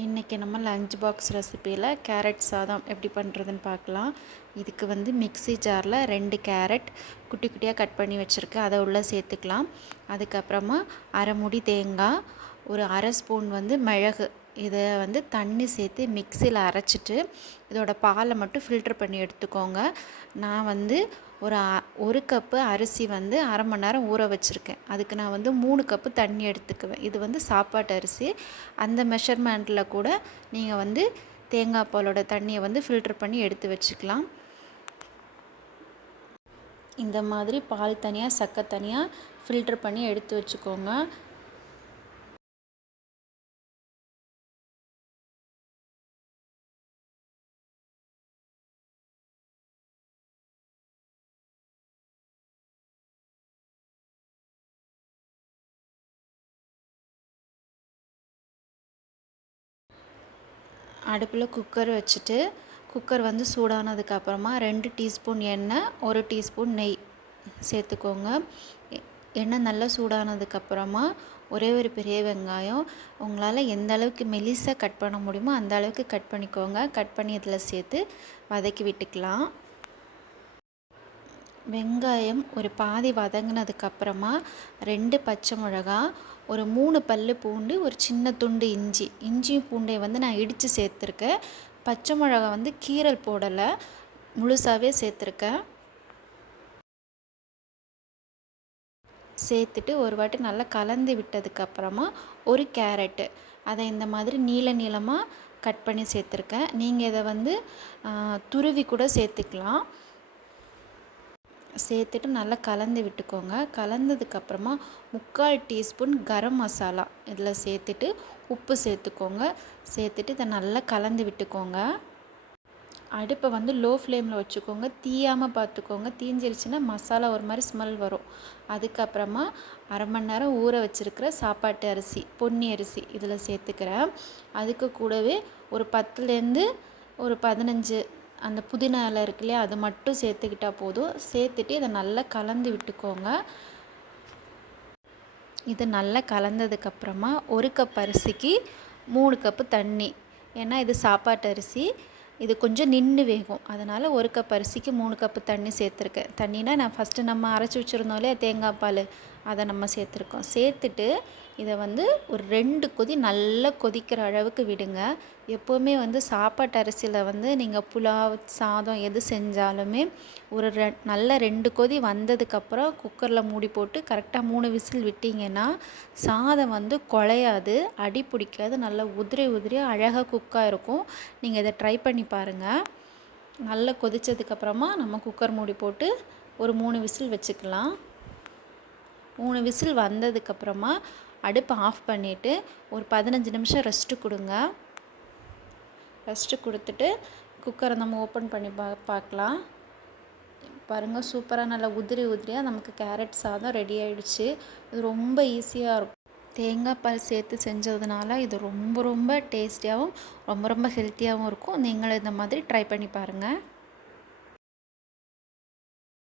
இன்றைக்கி நம்ம lunch box ரெசிப்பியில் carrot சாதம் எப்படி பண்ணுறதுன்னு பார்க்கலாம். இதுக்கு வந்து மிக்ஸி ஜாரில் 2 கேரட் குட்டி குட்டியாக கட் பண்ணி வச்சுருக்கேன், அதை உள்ளே சேர்த்துக்கலாம். அதுக்கப்புறமா அரை மூடி தேங்காய், ஒரு அரை ஸ்பூன் வந்து மிளகு, இதை வந்து தண்ணி சேர்த்து மிக்ஸியில் அரைச்சிட்டு இதோட பாலை மட்டும் ஃபில்ட்ரு பண்ணி எடுத்துக்கோங்க. நான் வந்து ஒரு கப்பு அரிசி வந்து அரை மணி நேரம் ஊற வச்சுருக்கேன். அதுக்கு நான் வந்து 3 கப்பு தண்ணி எடுத்துக்குவேன். இது வந்து சாப்பாட்டு அரிசி. அந்த மெஷர்மெண்ட்டில் கூட நீங்கள் வந்து தேங்காய் பாலோட தண்ணியை வந்து ஃபில்ட்ரு பண்ணி எடுத்து வச்சுக்கலாம். இந்த மாதிரி பால் தனியாக சக்கை தனியாக ஃபில்ட்ரு பண்ணி எடுத்து வச்சுக்கோங்க. அடுப்பில் குக்கர் வச்சுட்டு குக்கர் வந்து சூடானதுக்கப்புறமா 2 டீஸ்பூன் எண்ணெய், 1 டீஸ்பூன் நெய் சேர்த்துக்கோங்க. எண்ணெய் நல்லா சூடானதுக்கப்புறமா ஒரே ஒரு பெரிய வெங்காயம் உங்களால் எந்த அளவுக்கு மெலிசாக கட் பண்ண முடியுமோ அந்த அளவுக்கு கட் பண்ணிக்கோங்க. கட் பண்ணி இதில் சேர்த்து வதக்கி விட்டுக்கலாம். வெங்காயம் ஒரு பாதி வதங்கினதுக்கப்புறமா 2 பச்சை மிளகா, ஒரு 3 பல் பூண்டு, ஒரு சின்ன துண்டு இஞ்சியும் பூண்டையும் வந்து நான் இடித்து சேர்த்துருக்கேன். பச்சை மிளகா வந்து கீரல் போடலை, முழுசாகவே சேர்த்துருக்கேன். சேர்த்துட்டு ஒரு வாட்டி நல்லா கலந்து விட்டதுக்கப்புறமா ஒரு கேரட்டு, அதை இந்த மாதிரி நீளமாக கட் பண்ணி சேர்த்துருக்கேன். நீங்கள் இதை வந்து துருவி கூட சேர்த்துக்கலாம். சேர்த்துட்டு நல்லா கலந்து விட்டுக்கோங்க. கலந்ததுக்கப்புறமா 3/4 டீஸ்பூன் கரம் மசாலா இதில் சேர்த்துட்டு உப்பு சேர்த்துக்கோங்க. சேர்த்துட்டு இதை நல்லா கலந்து விட்டுக்கோங்க. அடுப்பை வந்து லோ ஃப்ளேமில் வச்சுக்கோங்க, தீயாமல் பார்த்துக்கோங்க. தீஞ்சிருச்சுன்னா மசாலா ஒரு மாதிரி ஸ்மெல் வரும். அதுக்கப்புறமா அரை மணி நேரம் ஊற வச்சுருக்கிற சாப்பாட்டு அரிசி, பொன்னி அரிசி இதில் சேர்த்துக்கிறேன். அதுக்கு கூடவே ஒரு 10லேருந்து ஒரு 15 அந்த புதினா இலை இருக்கு இல்லையா, அது மட்டும் சேர்த்துக்கிட்டால் போதும். சேர்த்துட்டு இதை நல்லா கலந்து விட்டுக்கோங்க. இது நல்லா கலந்ததுக்கப்புறமா 1 கப் அரிசிக்கு 3 கப்பு தண்ணி. ஏன்னா இது சாப்பாட்டு அரிசி, இது கொஞ்சம் நின்று வேகும். அதனால் 1 கப் அரிசிக்கு 3 கப்பு தண்ணி சேர்த்துருக்கேன். தண்ணினா நான் ஃபஸ்ட்டு நம்ம அரைச்சி வச்சுருந்தோம் இல்லையா தேங்காய் பால், அதை நம்ம சேர்த்துருக்கோம். சேர்த்துட்டு இதை வந்து ஒரு 2 கொதி நல்லா கொதிக்கிற அளவுக்கு விடுங்க. எப்போவுமே வந்து சாப்பாட்டு அரிசியில் வந்து நீங்கள் புலாவ், சாதம் எது செஞ்சாலுமே ஒரு நல்ல 2 கொதி வந்ததுக்கப்புறம் குக்கரில் மூடி போட்டு கரெக்டாக 3 விசில் விட்டிங்கன்னா சாதம் வந்து குழையாது, அடி பிடிக்காது, நல்லா உதிரியாக அழகாக குக்காக இருக்கும். நீங்கள் இதை ட்ரை பண்ணி பாருங்கள். நல்லா கொதித்ததுக்கப்புறமா நம்ம குக்கர் மூடி போட்டு ஒரு 3 விசில் வச்சுக்கலாம். 3 விசில் வந்ததுக்கப்புறமா அடுப்பை ஆஃப் பண்ணிவிட்டு ஒரு 15 நிமிஷம் ரெஸ்ட்டு கொடுங்க. ரெஸ்ட்டு கொடுத்துட்டு குக்கரை நம்ம ஓப்பன் பண்ணி பார்க்கலாம். பாருங்கள், சூப்பராக நல்லா உதிரியாக நமக்கு கேரட் சாதம் ரெடி ஆகிடுச்சு. இது ரொம்ப ஈஸியாக இருக்கும். தேங்காய் பால் சேர்த்து செஞ்சதுனால இது ரொம்ப டேஸ்டியாகவும் ரொம்ப ஹெல்த்தியாகவும் இருக்கும். நீங்களும் இந்த மாதிரி ட்ரை பண்ணி பாருங்கள்.